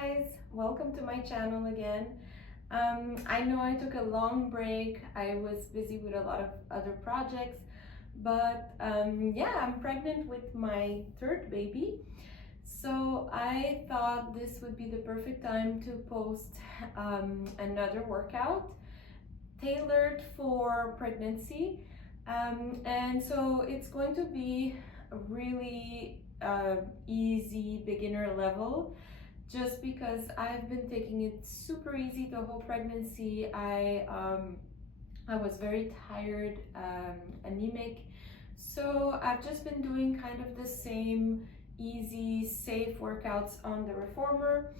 guys, welcome to my channel again. I know I took a long break. I was busy with a lot of other projects, but yeah, I'm pregnant with my third baby. So I thought this would be the perfect time to post another workout tailored for pregnancy. And so it's going to be a really easy beginner level, just because I've been taking it super easy the whole pregnancy. I was very tired, anemic, so I've just been doing kind of the same easy, safe workouts on the Reformer,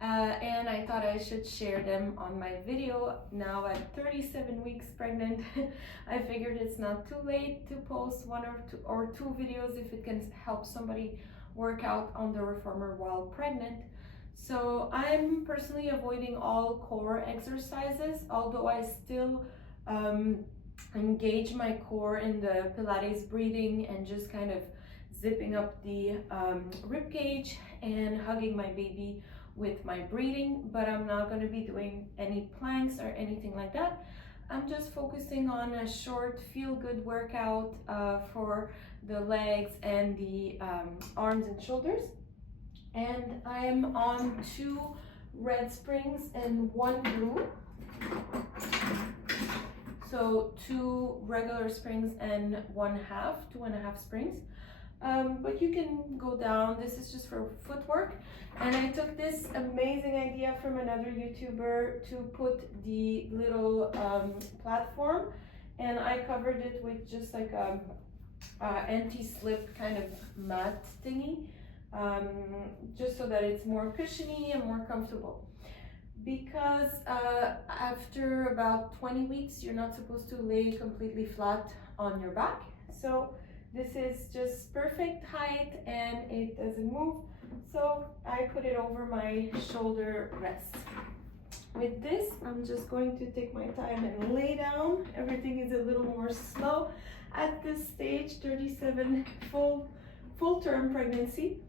and I thought I should share them on my video. Now at 37 weeks pregnant, I figured it's not too late to post one or two videos if it can help somebody work out on the Reformer while pregnant. So I'm personally avoiding all core exercises, although I still engage my core in the Pilates breathing and just kind of zipping up the rib cage and hugging my baby with my breathing, but I'm not going to be doing any planks or anything like that. I'm just focusing on a short feel-good workout for the legs and the arms and shoulders. And I'm on 2 red springs and 1 blue. So 2 regular springs and 2.5 springs. But you can go down. This is just for footwork. And I took this amazing idea from another YouTuber to put the little platform, and I covered it with just like a anti-slip kind of mat thingy. Just so that it's more cushiony and more comfortable, because after about 20 weeks you're not supposed to lay completely flat on your back. So this is just perfect height and it doesn't move, so I put it over my shoulder rest. With this, I'm just going to take my time and lay down. Everything is a little more slow at this stage, 37 full-term pregnancy.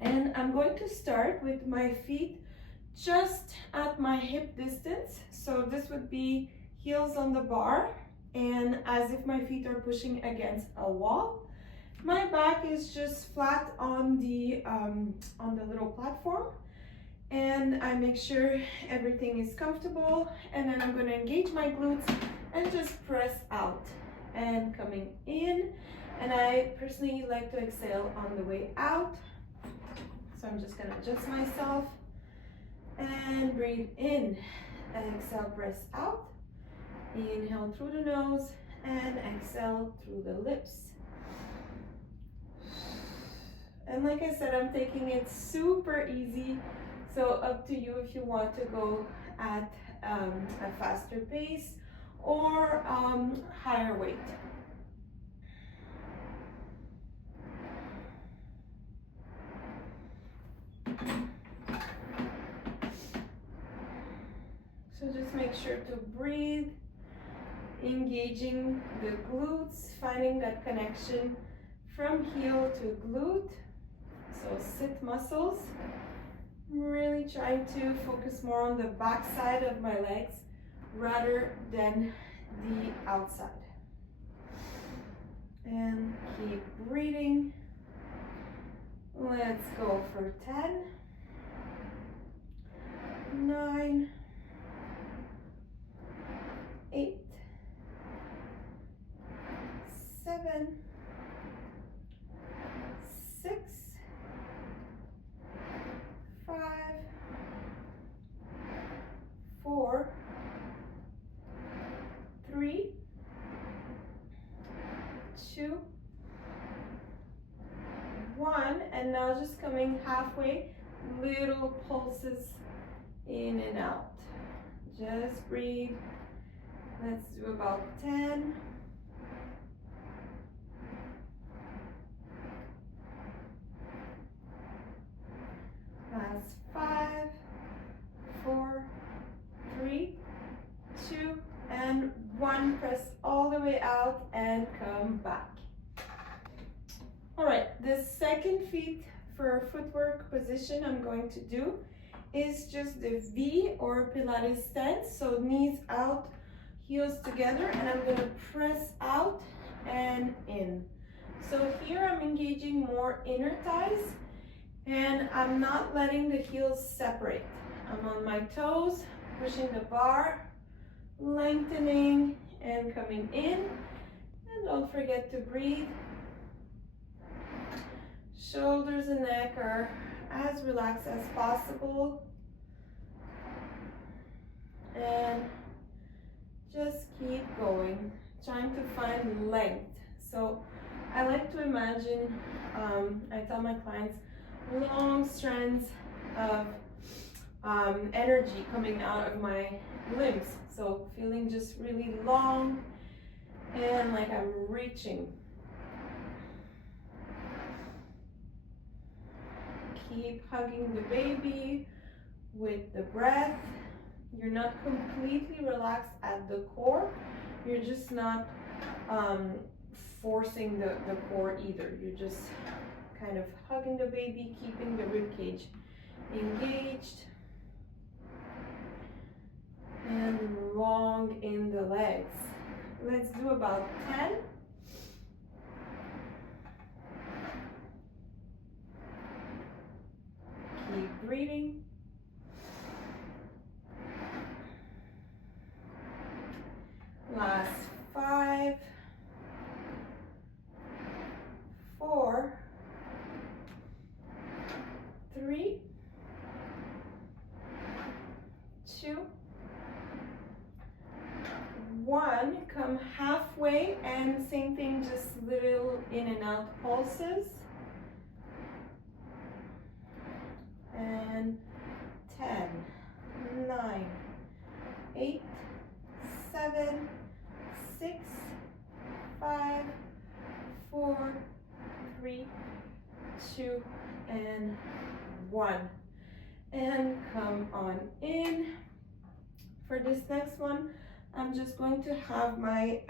And I'm going to start with my feet just at my hip distance. So this would be heels on the bar and as if my feet are pushing against a wall. My back is just flat on the little platform, and I make sure everything is comfortable. And then I'm going to engage my glutes and just press out and coming in. And I personally like to exhale on the way out. So I'm just gonna adjust myself and breathe in. Exhale, press out. Inhale through the nose and exhale through the lips. And like I said, I'm taking it super easy. So up to you if you want to go at a faster pace or higher weight. So just make sure to breathe, engaging the glutes, finding that connection from heel to glute. So sit muscles. I'm really trying to focus more on the back side of my legs rather than the outside. And keep breathing. Let's go for 10, 9, 8, 7, 6, 5, 4, 3, 2, 1, and now just coming halfway, little pulses in and out. Just breathe. Let's do about 10. Last 5, 4, 3, 2, and 1. Press all the way out and come back. All right, the second feet for footwork position I'm going to do is just the V or Pilates stance. So knees out, heels together, and I'm gonna press out and in. So here I'm engaging more inner thighs, and I'm not letting the heels separate. I'm on my toes, pushing the bar, lengthening and coming in. And don't forget to breathe. Shoulders and neck are as relaxed as possible. And just keep going, trying to find length. So I like to imagine, I tell my clients, long strands of energy coming out of my limbs. So feeling just really long and like I'm reaching. Keep hugging the baby with the breath. You're not completely relaxed at the core. You're just not forcing the core either. You're just kind of hugging the baby, keeping the rib cage engaged. And long in the legs. Let's do about 10. Keep breathing. Last 5, 4, 3, 2, 1. Come halfway, and same thing, just little in and out pulses. And 10, 9, 8, 7, 6, 5, 4, 3, 2, and 1. And come on in. For this next one, I'm just going to have my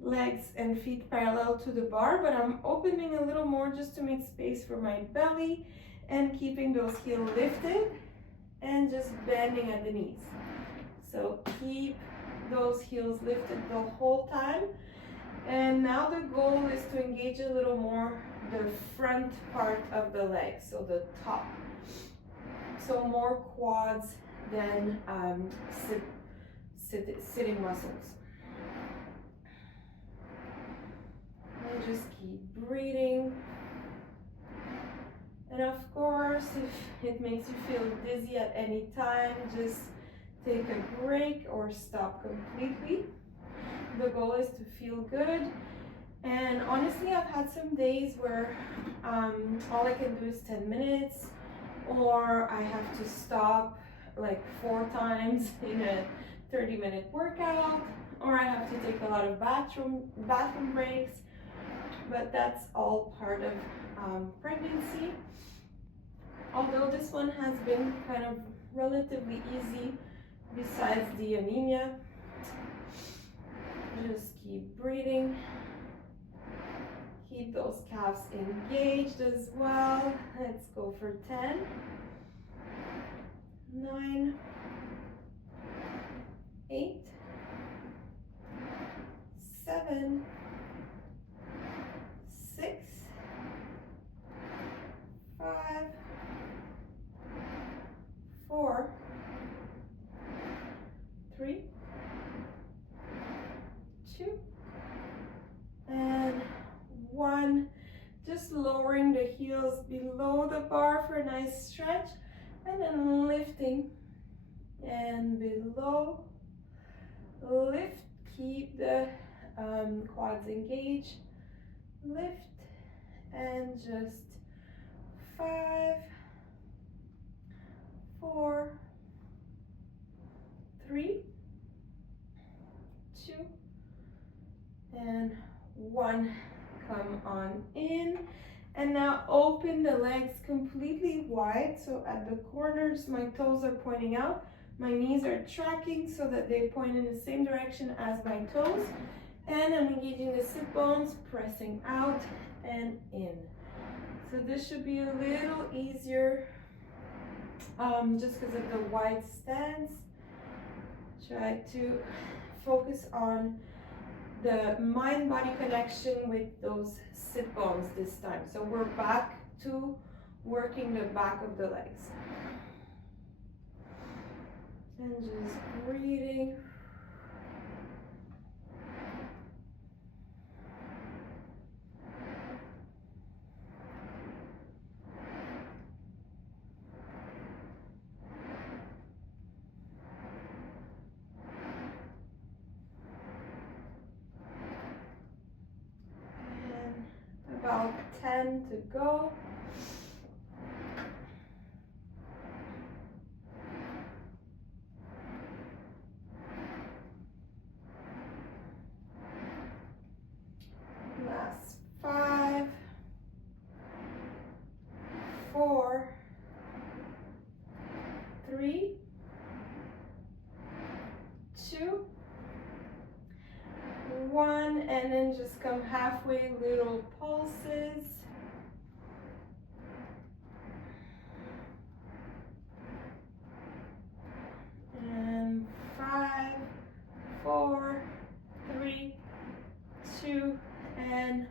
legs and feet parallel to the bar, but I'm opening a little more just to make space for my belly and keeping those heels lifted and just bending at the knees. So keep those heels lifted the whole time. And now the goal is to engage a little more the front part of the leg, so the top. So more quads than sitting muscles. And just keep breathing. And of course, if it makes you feel dizzy at any time, just take a break or stop completely. The goal is to feel good. And honestly, I've had some days where all I can do is 10 minutes, or I have to stop like 4 times in a 30-minute workout, or I have to take a lot of bathroom breaks. But that's all part of pregnancy. Although this one has been kind of relatively easy besides the anemia. Just keep breathing. Keep those calves engaged as well. Let's go for 10, 9, 8, 7, 6, 5, 4, 3, 2, and 1. Just lowering the heels below the bar for a nice stretch, and then lifting and below. Lift, keep the quads engaged. Lift and just 5, 4, 3, 2, and 1. Come on in. And now open the legs completely wide, so at the corners my toes are pointing out, my knees are tracking so that they point in the same direction as my toes, and I'm engaging the sit bones, pressing out and in. So this should be a little easier just because of the wide stance. Try to focus on the mind-body connection with those sit bones this time. So we're back to working the back of the legs. And just breathing. About 10 to go. Last 5, 4, 3, 2, 1, and then just come halfway, little pulses. And 5, 4, 3, 2, and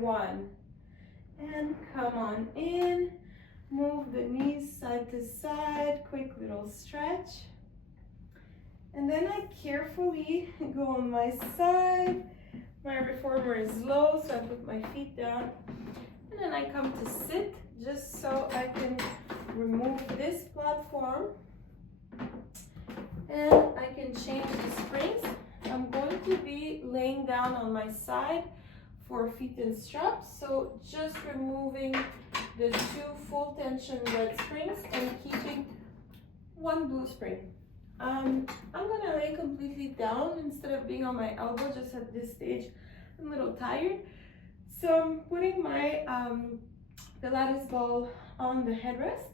1. And come on in. Move the knees side to side. Quick little stretch. And then I carefully go on my side. My reformer is low, so I put my feet down. And then I come to sit, just so I can remove this platform. And I can change the springs. I'm going to be laying down on my side for feet and straps. So just removing the 2 full tension red springs and keeping 1 blue spring. I'm gonna lay completely down instead of being on my elbow. Just at this stage, I'm a little tired. So I'm putting my Pilates ball on the headrest,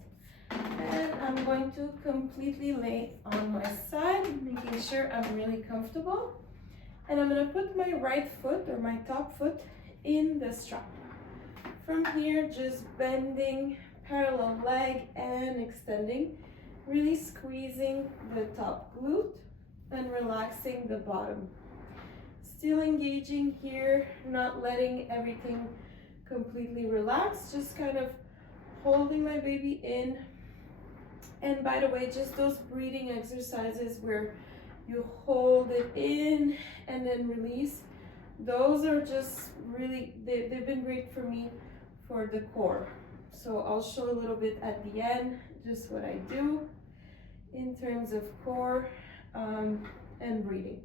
and I'm going to completely lay on my side, making sure I'm really comfortable. And I'm gonna put my right foot or my top foot in the strap. From here, just bending, parallel leg and extending. Really squeezing the top glute and relaxing the bottom. Still engaging here, not letting everything completely relax, just kind of holding my baby in. And by the way, just those breathing exercises where you hold it in and then release, those are just really, they've been great for me for the core. So I'll show a little bit at the end just what I do in terms of core and breathing.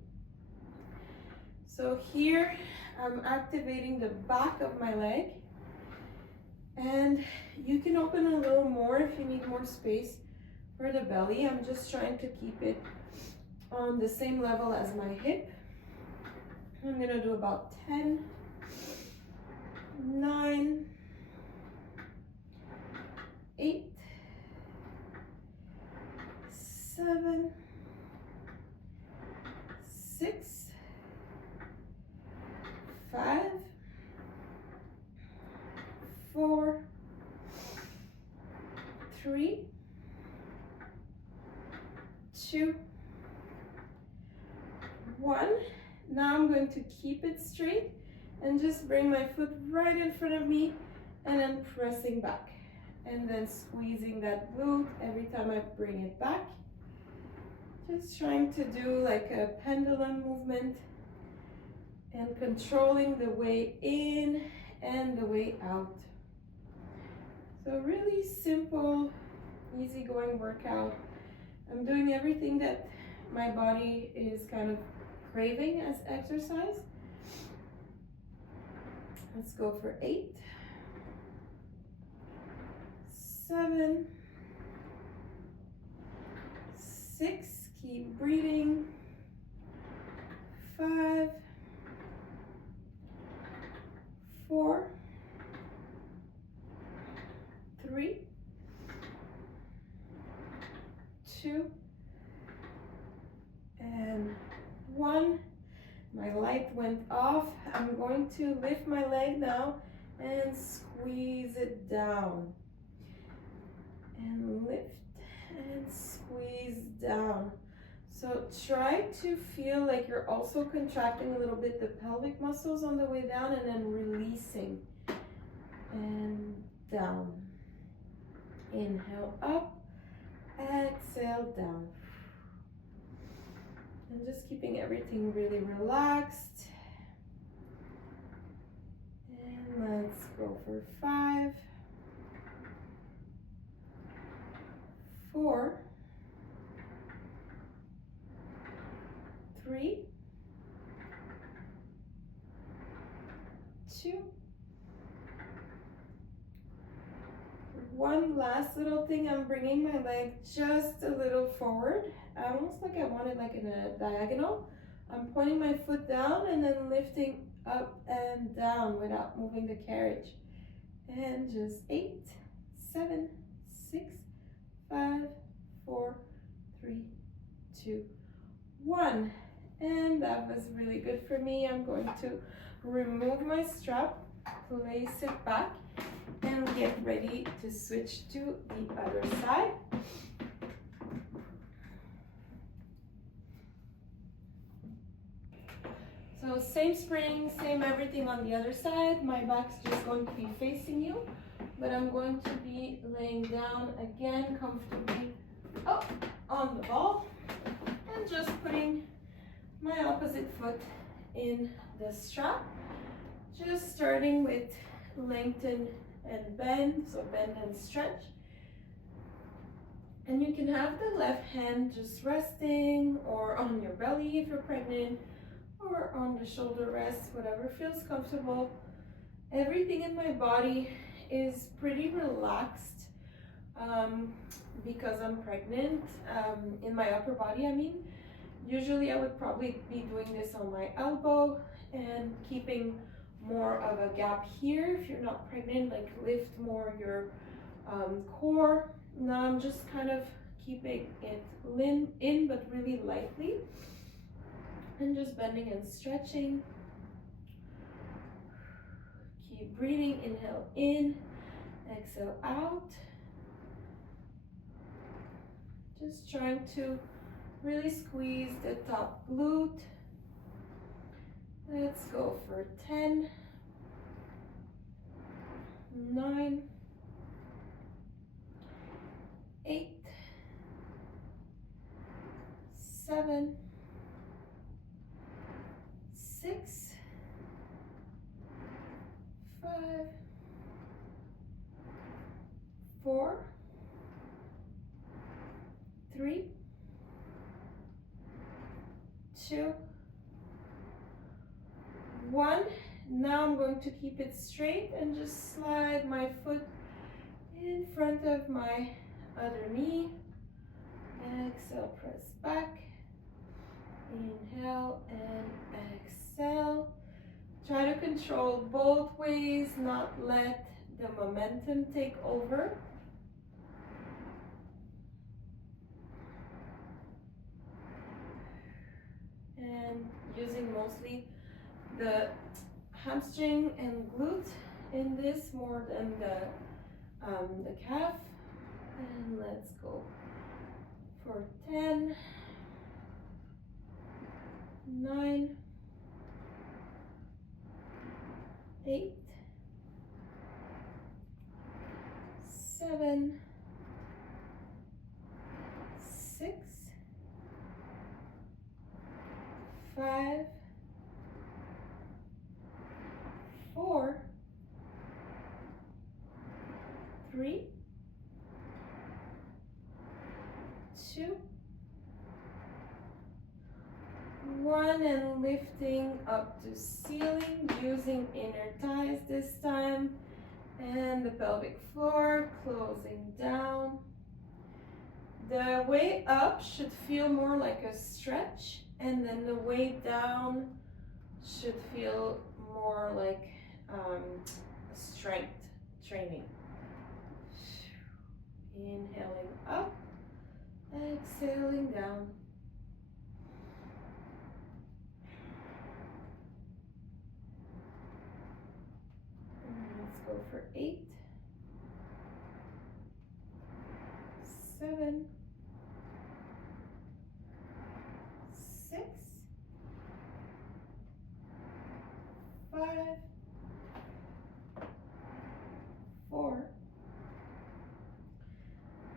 So here I'm activating the back of my leg, and you can open a little more if you need more space for the belly. I'm just trying to keep it on the same level as my hip. I'm gonna do about 10, 9, 8, 7, 6, 5, 4, 3, 2, 1. Now I'm going to keep it straight and just bring my foot right in front of me and then pressing back and then squeezing that glute every time I bring it back. Just trying to do like a pendulum movement and controlling the way in and the way out. So really simple, easygoing workout. I'm doing everything that my body is kind of craving as exercise. Let's go for 8, 7, 6, keep breathing, 5, 4, 3, 2, and 1. My light went off. I'm going to lift my leg now and squeeze it down. And lift So try to feel like you're also contracting a little bit the pelvic muscles on the way down and then releasing. And down. Inhale up, exhale down. And just keeping everything really relaxed. And let's go for 5, 4, 3, 2. One last little thing, I'm bringing my leg just a little forward, almost like I want it like in a diagonal. I'm pointing my foot down and then lifting up and down without moving the carriage. And just 8, 7, 6, 5, 4, 3, 2, 1. And that was really good for me. I'm going to remove my strap, place it back, and get ready to switch to the other side. So same spring, same everything on the other side. My back's just going to be facing you, but I'm going to be laying down again comfortably up on the ball and just putting my opposite foot in the strap. Just starting with lengthen and bend, so bend and stretch. And you can have the left hand just resting or on your belly if you're pregnant, or on the shoulder rest, whatever feels comfortable. Everything in my body is pretty relaxed because I'm pregnant, in my upper body I mean. Usually I would probably be doing this on my elbow and keeping more of a gap here if you're not pregnant, like lift more your core. Now I'm just kind of keeping it in but really lightly, and just bending and stretching. Keep breathing, inhale in, exhale out. Just trying to really squeeze the top glute. Let's go for 10, 9, 8, 7, 6, 5, 4, 3, 2, 1. Now I'm going to keep it straight and just slide my foot in front of my other knee. Exhale, press back. Inhale and exhale. Try to control both ways, not let the momentum take over. And using mostly the hamstring and glute in this more than the calf. And let's go for 10, 9, 8, 7, 6, 5, 4, 3, 2, 1, and lifting up to ceiling, using inner thighs this time, and the pelvic floor, closing down. The way up should feel more like a stretch, and then the way down should feel more like strength training. Inhaling up, exhaling down. Let's go for 8, 7,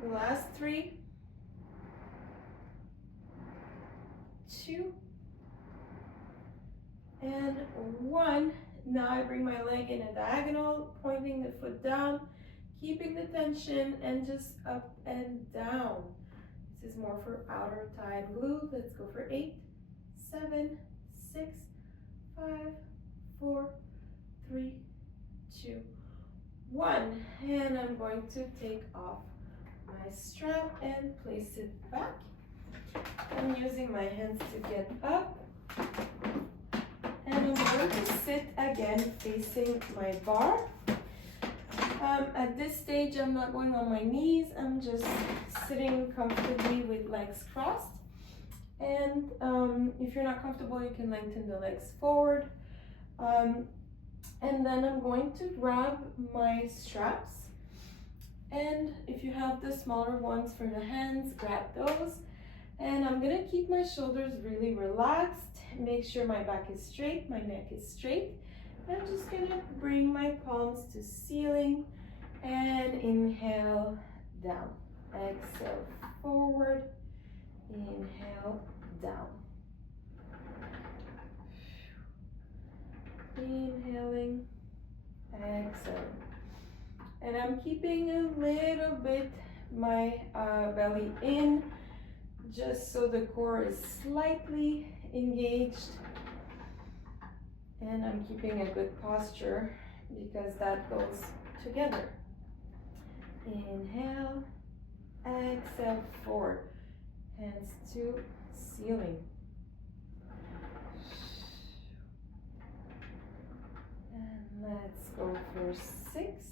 Last 3, 2, and 1. Now I bring my leg in a diagonal, pointing the foot down, keeping the tension, and just up and down. This is more for outer thigh and glute. Let's go for 8, 7, 6, 5, 4, 3, 2, 1. And I'm going to take off my strap and place it back. I'm using my hands to get up. And I'm going to sit again facing my bar. At this stage, I'm not going on my knees. I'm just sitting comfortably with legs crossed. And if you're not comfortable, you can lengthen the legs forward. And then I'm going to grab my straps. And if you have the smaller ones for the hands, grab those. And I'm gonna keep my shoulders really relaxed. Make sure my back is straight, my neck is straight. I'm just gonna bring my palms to ceiling and inhale down. Exhale forward, inhale down. Inhaling, exhaling. And I'm keeping a little bit my belly in, just so the core is slightly engaged. And I'm keeping a good posture because that goes together. Inhale, exhale forward, hands to ceiling. And let's go for 6,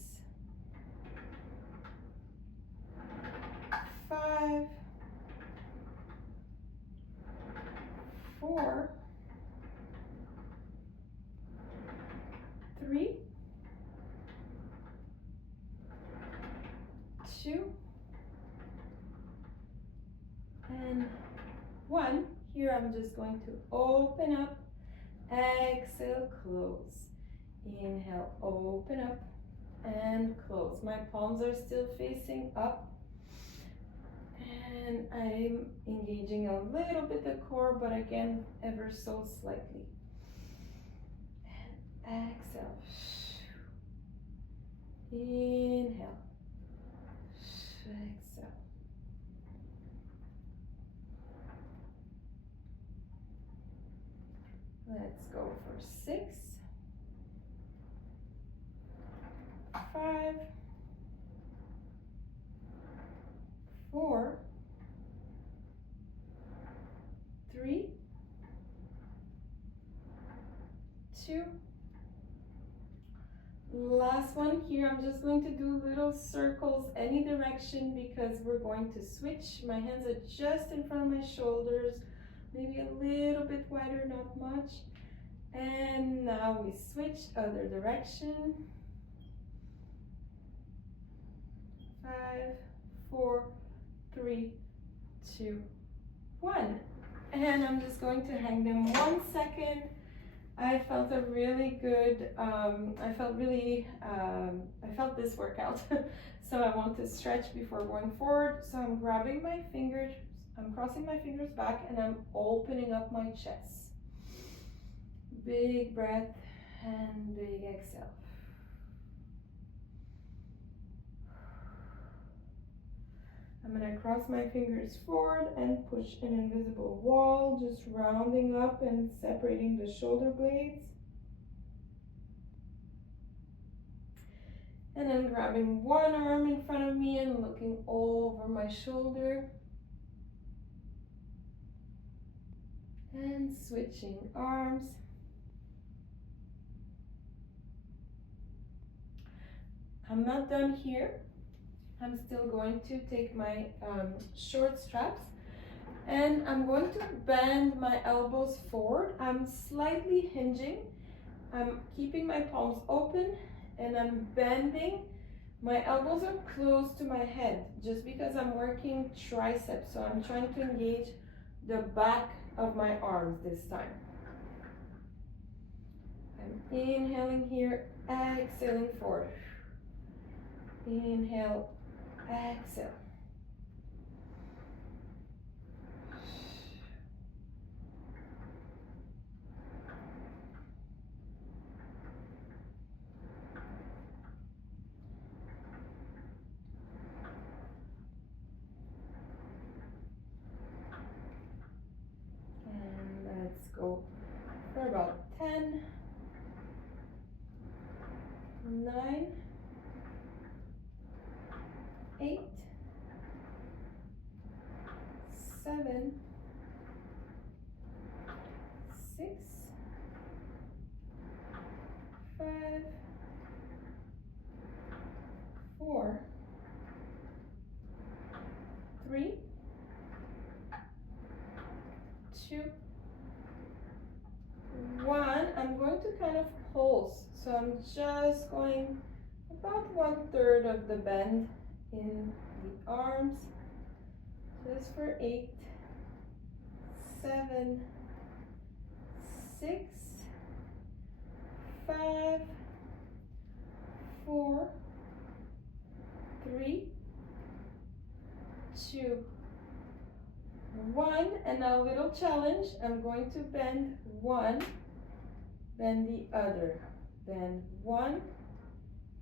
5, 4, 3, 2, and 1. Here I'm just going to open up, exhale, close. Inhale, open up and close. My palms are still facing up. And I'm engaging a little bit the core, but again, ever so slightly. And exhale. Inhale. Exhale. Let's go for 6, 5, 4, 3, 2. Last one here. I'm just going to do little circles any direction because we're going to switch. My hands are just in front of my shoulders, maybe a little bit wider, not much. And now we switch other direction. 5, 4, 3, 2, 1. And I'm just going to hang them 1 second. I felt a really good, I felt this workout. So I want to stretch before going forward. So I'm grabbing my fingers, I'm crossing my fingers back, and I'm opening up my chest. Big breath and big exhale. I'm going to cross my fingers forward and push an invisible wall, just rounding up and separating the shoulder blades. And then grabbing one arm in front of me and looking over my shoulder. And switching arms. I'm not done here. I'm still going to take my short straps and I'm going to bend my elbows forward. I'm slightly hinging. I'm keeping my palms open and I'm bending. My elbows are close to my head just because I'm working triceps. So I'm trying to engage the back of my arms this time. I'm inhaling here, exhaling forward. Inhale. Exhale. 7, 6, 5, 4, 3, 2, 1. I'm going to kind of pulse. So I'm just going about 1/3 of the bend in the arms. Just for 8, 7, 6, 5, 4, 3, 2, 1. And now little challenge. I'm going to bend one, bend the other, bend one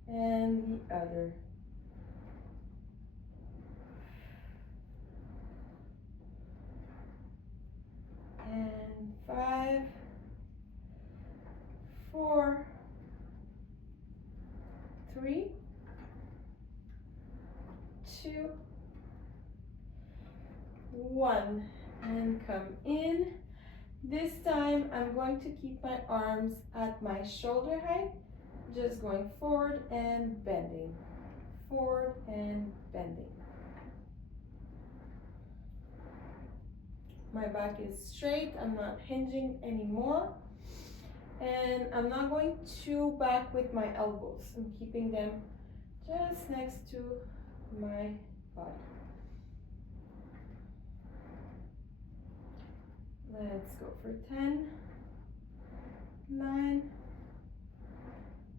and the other. And 5, 4, 3, 2, 1. And come in. This time I'm going to keep my arms at my shoulder height, just going forward and bending, forward and bending. My back is straight, I'm not hinging anymore. And I'm not going too back with my elbows. I'm keeping them just next to my body. Let's go for 10, 9,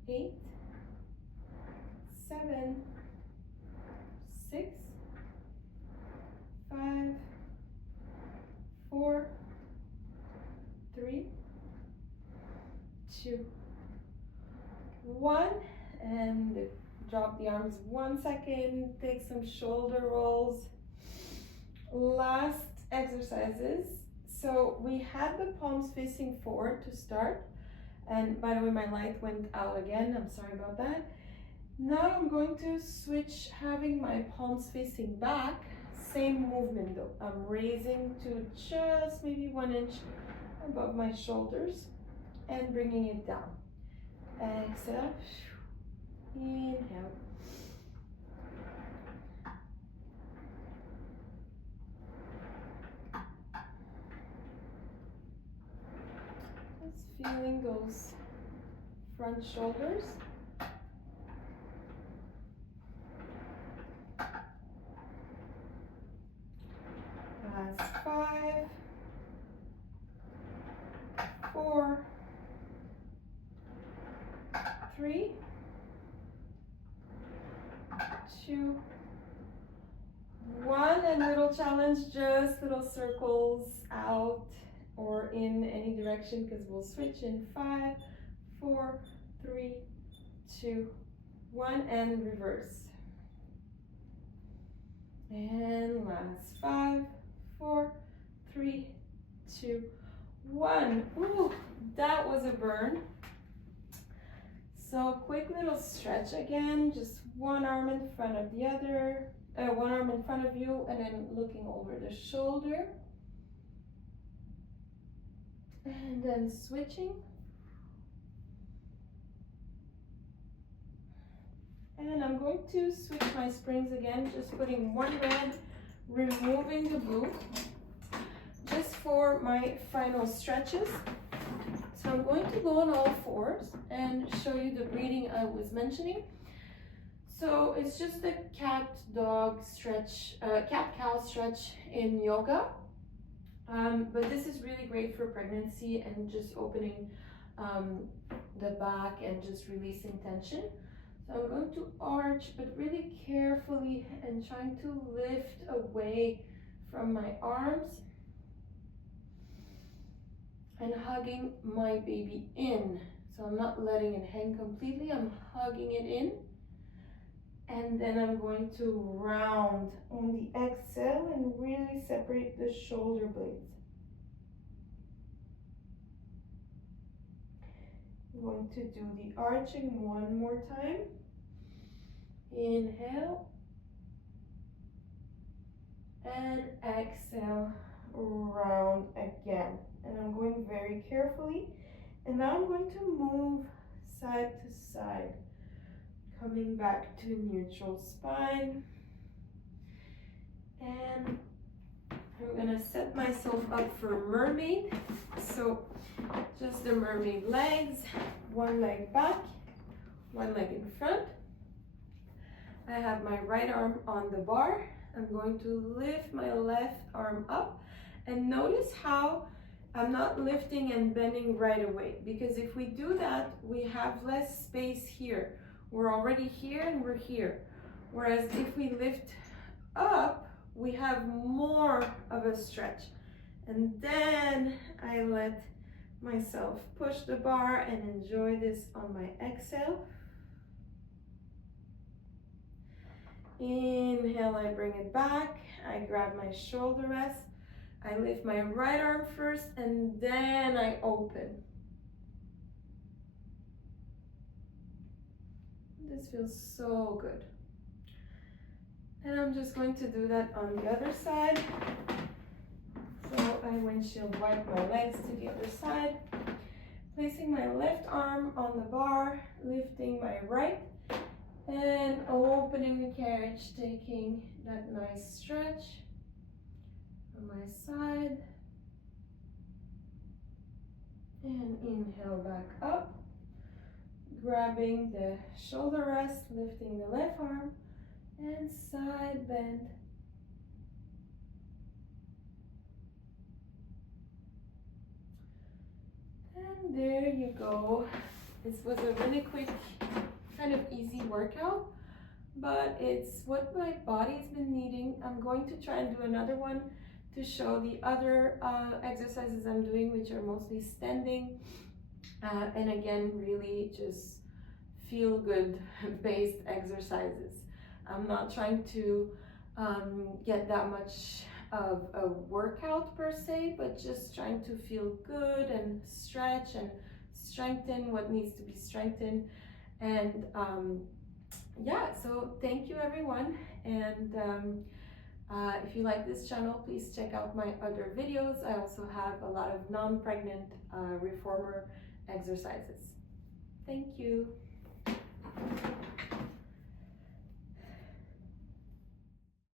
8, 7, 6, 5, 4, 3, 2, 1, and drop the arms 1 second, take some shoulder rolls. Last exercises. So we had the palms facing forward to start, and by the way, my light went out again, I'm sorry about that. Now I'm going to switch, having my palms facing back, same movement though. I'm raising to just maybe 1 inch above my shoulders and bringing it down. Exhale, inhale. Just feeling those front shoulders. Last 5, 4, 3, 2, 1, and little challenge, just little circles out or in any direction, because we'll switch in 5, 4, 3, 2, 1, and reverse. And last 5, 4, 3, 2, 1. Ooh, that was a burn. So quick little stretch again, just one arm in front of the other, one arm in front of you, and then looking over the shoulder. And then switching. And I'm going to switch my springs again, just putting one red, removing the blue, just for my final stretches. So I'm going to go on all fours and show you the breathing I was mentioning. So it's just a cat-dog stretch, cat-cow stretch in yoga. But this is really great for pregnancy and just opening the back and just releasing tension. So I'm going to arch, but really carefully, and trying to lift away from my arms and hugging my baby in. So I'm not letting it hang completely, I'm hugging it in. And then I'm going to round on the exhale and really separate the shoulder blades. I'm going to do the arching one more time. Inhale. and exhale, round again. And I'm going very carefully. And now I'm going to move side to side, coming back to neutral spine. And I'm gonna set myself up for mermaid. So just the mermaid legs, one leg back, one leg in front. I have my right arm on the bar. I'm going to lift my left arm up, and notice how I'm not lifting and bending right away, because if we do that, we have less space here. We're already here and we're here. Whereas if we lift up, we have more of a stretch. And then I let myself push the bar and enjoy this on my exhale. Inhale, I bring it back. I grab my shoulder rest. I lift my right arm first and then I open. This feels so good. And I'm just going to do that on the other side. So I windshield wipe my legs to the other side. Placing my left arm on the bar, lifting my right, and opening the carriage, taking that nice stretch on my side. And inhale back up, grabbing the shoulder rest, lifting the left arm, and side bend. And there you go. This was a really quick, kind of easy workout, but it's what my body's been needing. I'm going to try and do another one to show the other exercises I'm doing, which are mostly standing, and again, really just feel good based exercises. I'm not trying to get that much of a workout per se, but just trying to feel good and stretch and strengthen what needs to be strengthened. And yeah, so thank you everyone. And if you like this channel, please check out my other videos. I also have a lot of non-pregnant reformer exercises. Thank you.